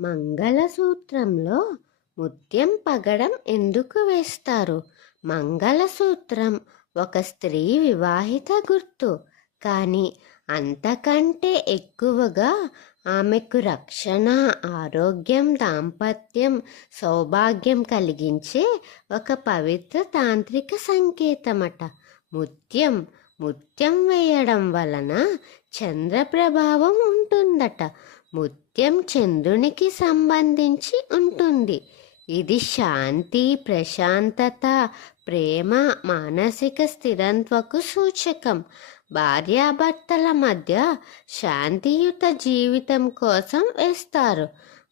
మంగళసూత్రంలో ముత్యం పగడం ఎందుకు వేస్తారు? మంగళసూత్రం ఒక స్త్రీ వివాహిత గుర్తు. కానీ అంతకంటే ఎక్కువగా ఆమెకు రక్షణ, ఆరోగ్యం, దాంపత్యం, సౌభాగ్యం కలిగించే ఒక పవిత్ర తాంత్రిక సంకేతమట. ముత్యం ముత్యం వేయడం వలన చంద్ర ప్రభావం ఉంటుందట. ముత్యం చంద్రునికి సంబంధించి ఉంటుంది. ఇది శాంతి, ప్రశాంతత, ప్రేమ, మానసిక స్థిరత్వకు సూచకం. భార్యాభర్తల మధ్య శాంతియుత జీవితం కోసం వేస్తారు.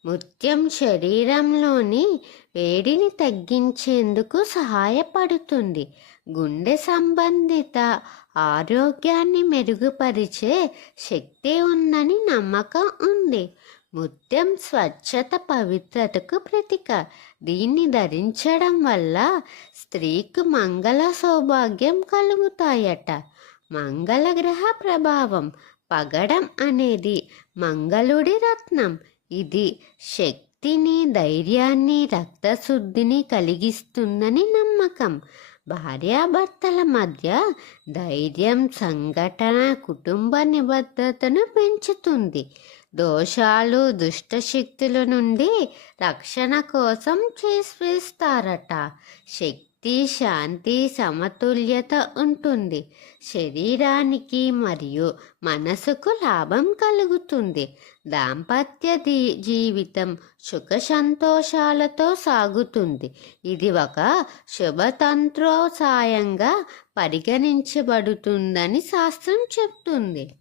ముత్యం శరీరంలోని వేడిని తగ్గించేందుకు సహాయపడుతుంది. గుండె సంబంధిత ఆరోగ్యాన్ని మెరుగుపరిచే శక్తి ఉందని నమ్మకం ఉంది. ముత్యం స్వచ్ఛత, పవిత్రతకు ప్రతీక. దీన్ని ధరించడం వల్ల స్త్రీకు మంగళ సౌభాగ్యం కలుగుతాయట. మంగళ గ్రహ ప్రభావం. పగడం అనేది మంగళుడి రత్నం. ఇది శక్తిని, ధైర్యాన్ని, రక్తశుద్ధిని కలిగిస్తుందని నమ్మకం. భార్యాభర్తల మధ్య ధైర్యం, సంఘటన, కుటుంబ నిబద్ధతను పెంచుతుంది. దోషాలు, దుష్టశక్తుల నుండి రక్షణ కోసం వేస్తారట. శక్తి, శాంతి, సమతుల్యత ఉంటుంది. శరీరానికి మరియు మనసుకు లాభం కలుగుతుంది. దాంపత్య జీవితం సుఖ సంతోషాలతో సాగుతుంది. ఇది ఒక శుభతంత్రోసాయంగా పరిగణించబడుతుందని శాస్త్రం చెప్తుంది.